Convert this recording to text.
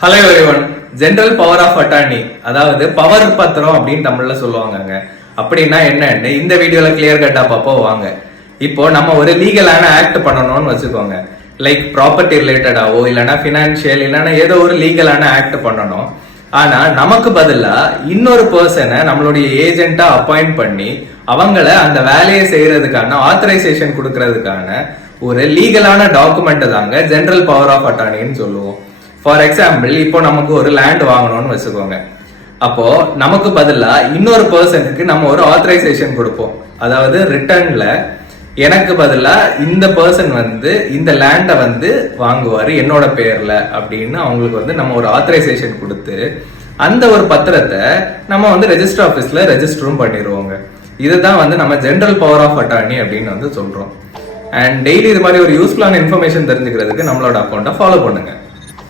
Hello everyone. General power of attorney, அதாவது power பத்திரம் அப்படின்னு தமிழ்ல சொல்லுவாங்க. அப்படின்னா என்னன்னு இந்த வீடியோல கிளியர் கட்டா பாப்போம் வாங்க. இப்போ நம்ம ஒரு லீகலான ஆக்ட் பண்ணணும்னு வச்சுக்கோங்க. லைக் ப்ராப்பர்ட்டி ரிலேட்டடாவோ இல்லைன்னா பினான்சியல் இல்லைன்னா ஏதோ ஒரு லீகலான ஆக்ட் பண்ணணும். ஆனா நமக்கு பதிலா இன்னொரு பர்சனை நம்மளுடைய ஏஜென்ட்டா அப்பாயிண்ட் பண்ணி அவங்கள அந்த வேலையை செய்யறதுக்கான ஆத்தரைசேஷன் கொடுக்கறதுக்கான ஒரு லீகலான டாக்குமெண்ட் தாங்க ஜெனரல் பவர் ஆஃப் அட்டார்னின்னு சொல்லுவோம். ஃபார் எக்ஸாம்பிள், இப்போ நமக்கு ஒரு லேண்ட் வாங்கணும்னு வச்சுக்கோங்க. அப்போ நமக்கு பதிலா இன்னொரு பர்சனுக்கு நம்ம ஒரு ஆத்தரைசேஷன் கொடுப்போம். அதாவது ரிட்டர்ன்ல எனக்கு பதிலா இந்த பர்சன் இந்த லேண்டை வாங்குவாரு என்னோட பேர்ல அப்படின்னு அவங்களுக்கு நம்ம ஒரு ஆத்தரைசேஷன் கொடுத்து அந்த ஒரு பத்திரத்தை நம்ம ரெஜிஸ்டர் ஆபீஸ்ல ரெஜிஸ்டரும் பண்ணிடுவோங்க. இதுதான் நம்ம ஜெனரல் பவர் ஆஃப் அட்டார்னி அப்படின்னு சொல்றோம். அண்ட் டெய்லி இது மாதிரி ஒரு யூஸ்ஃபுல்லான இன்ஃபர்மேஷன் தெரிஞ்சுக்கிறதுக்கு நம்மளோட அக்கௌண்ட்டை ஃபாலோ பண்ணுங்க.